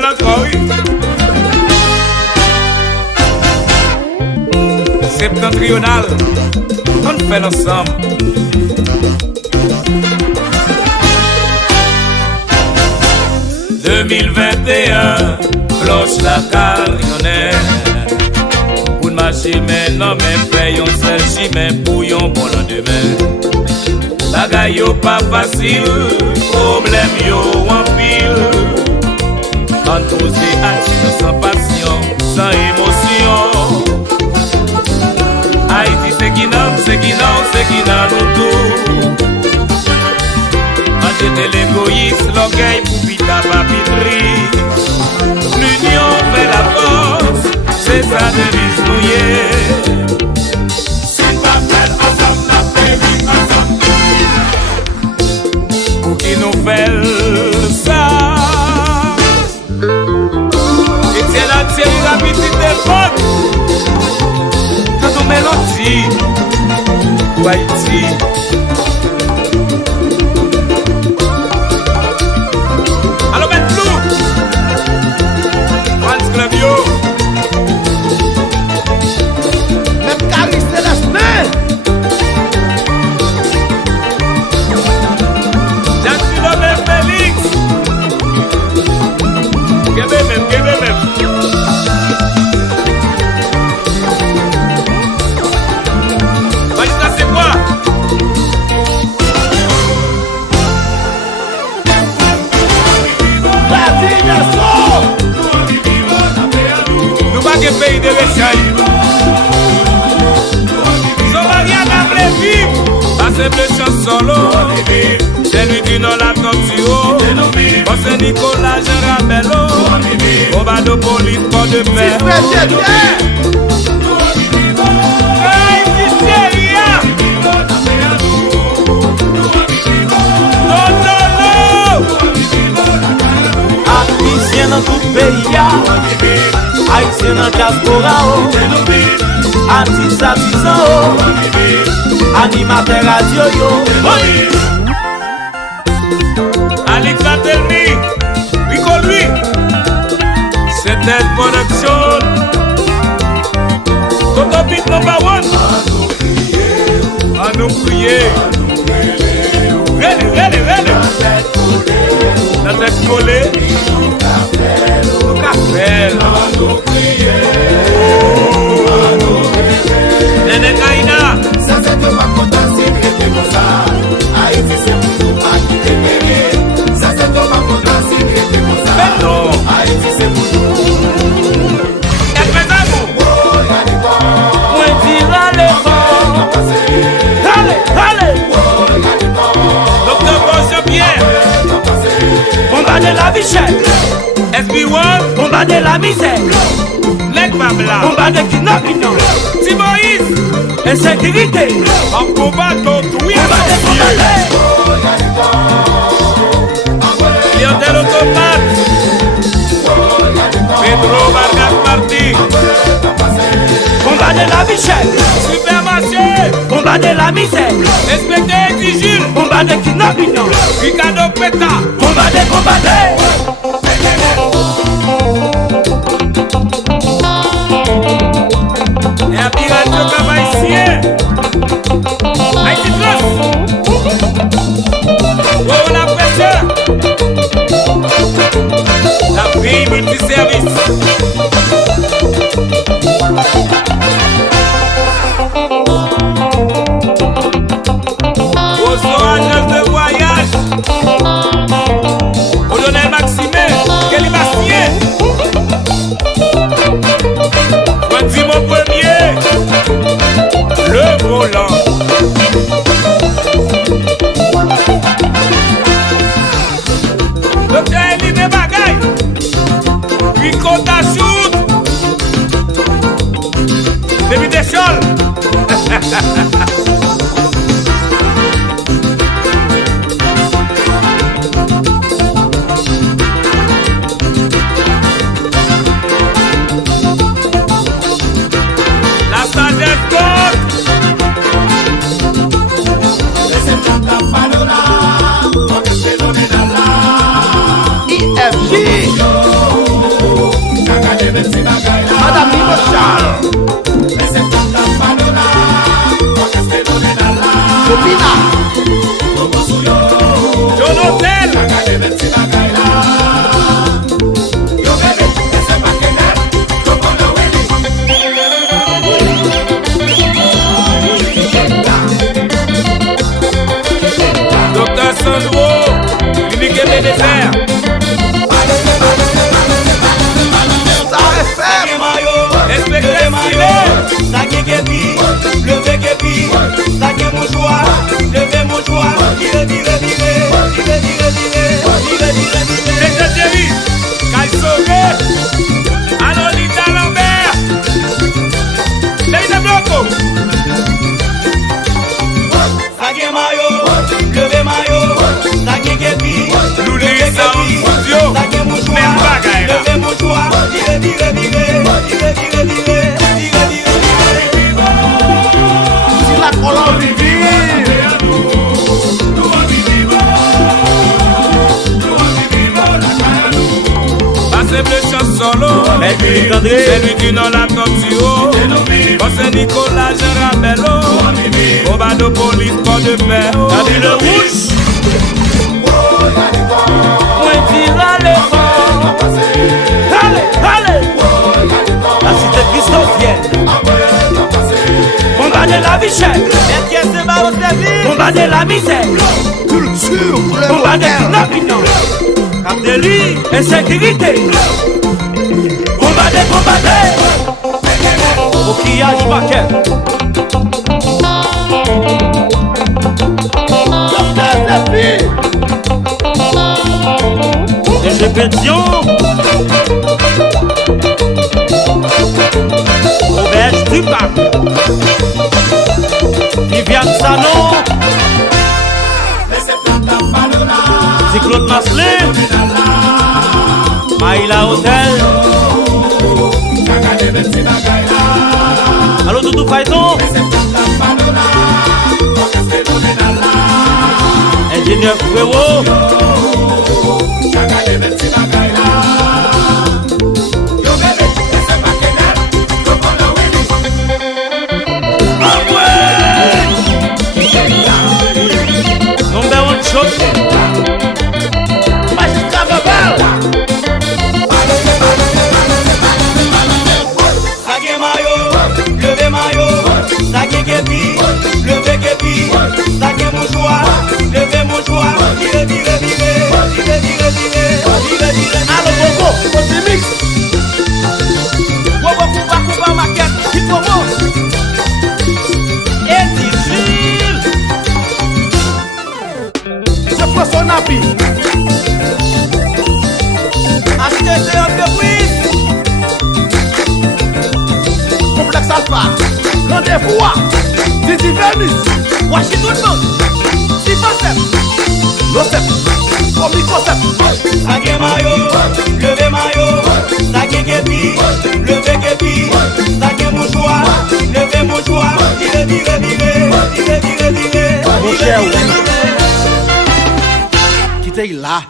belle encore, oui. Septentrional, on fait l'ensemble. « 2021, cloche la carillonnette. Pour marcher maintenant, mais payons celle chimée pour yon bon lendemain. Bagay yo pas facile, problème yo en pile. Entouré artiste sans passion, sans émotion. Haïti c'est qui nous tout. Enjeter l'égoïsme, l'orgueil pour pita papiterie. L'union fait la force, c'est ça devise mouillée. Si t'appelles ensemble, la pays ensemble. Pour qui nous fait ça. Et c'est la série la petite époque. Quand on mélodie, ou Haïti. Même Caris de la semaine. Jean-Philippe Félix. Give him. Magistrat, c'est quoi? La dignation. Nous pas que pays de l'échelle. Son mariage a voulu vivre. Pas simple chanson solo. C'est lui qui n'a la torture. C'est Nicolas Jean Rabello. On va de police, pas de paix. Haïtien dans tout pays, Haïtien dans diaspora, artiste artisan, animateur radio, Alex Vatelmi, Rico lui, c'était production. Toto Beat number 1. À nous prier. Ready. La tête collée. Nous café. Nene Kaina. Ça c'est de ma content si c'était comme ça. Haïti c'est pour nous pas qui t'aimer. Ça c'est de ma content si c'était comme ça. Mais non. Haïti c'est pour nous. Bombarder la vie chère, SB1, bombarder la misère, Leg Babla, bombarder kidnapping, Timoïse, insécurité, en combat contre oui, bombarder. Lionel Automate, Pedro Vargas Martí, Bombarder la vie chère, Supermarché, bombarder la misère, Inspecteur Exigile, bombarder kidnapping, Ricardo Peta, bombarder. et à Piradio Cavaïsien, Haïti Plus, oh la presse, la vie multiservice. De voyage, Colonel Maxime, Kelly Bastien, voici mon premier, le volant. Docteur Eline Bagay, Rico Tachout, David Deschol. Edwin André, c'est lui qui n'a la torture. C'est Nicolas Gérabello, Obado Police, corps de paix. David Le Rouge, Moi, tire à l'effort. allez, la cité christophienne, Combattre la vie chère, et qui est ce bar au service, combattre la misère, combattre la kidnapping, Capdeli, insécurité. Combattre. coquillage paquet, DG Pétion, Auberge Dupac, Viviane Sanon, Claude Maslin, Maïla Hotel, Allo Doudou Fayton, Ingénieur Frérot, Number one shot, Magistrat Babal, Sagé maillot, levez maillot, sagé képi, levez képi, sagé mouchoir, levez mouchoir, virez. allo Bobo, Otimix, Bobo Kouba Maquette, Kipomo, Eddie Gilles, Je prends son appui. HTC Entreprise, Complexe Alpha. Rendez-vous. Didi Venus. Washington, Sifasem, Losep. Omicosep. Sagé maillot, levez maillot, sagé képi, levez képi, sagé mouchoir, levez mouchoir, virez. Mon cher, oui. Qui t'es là?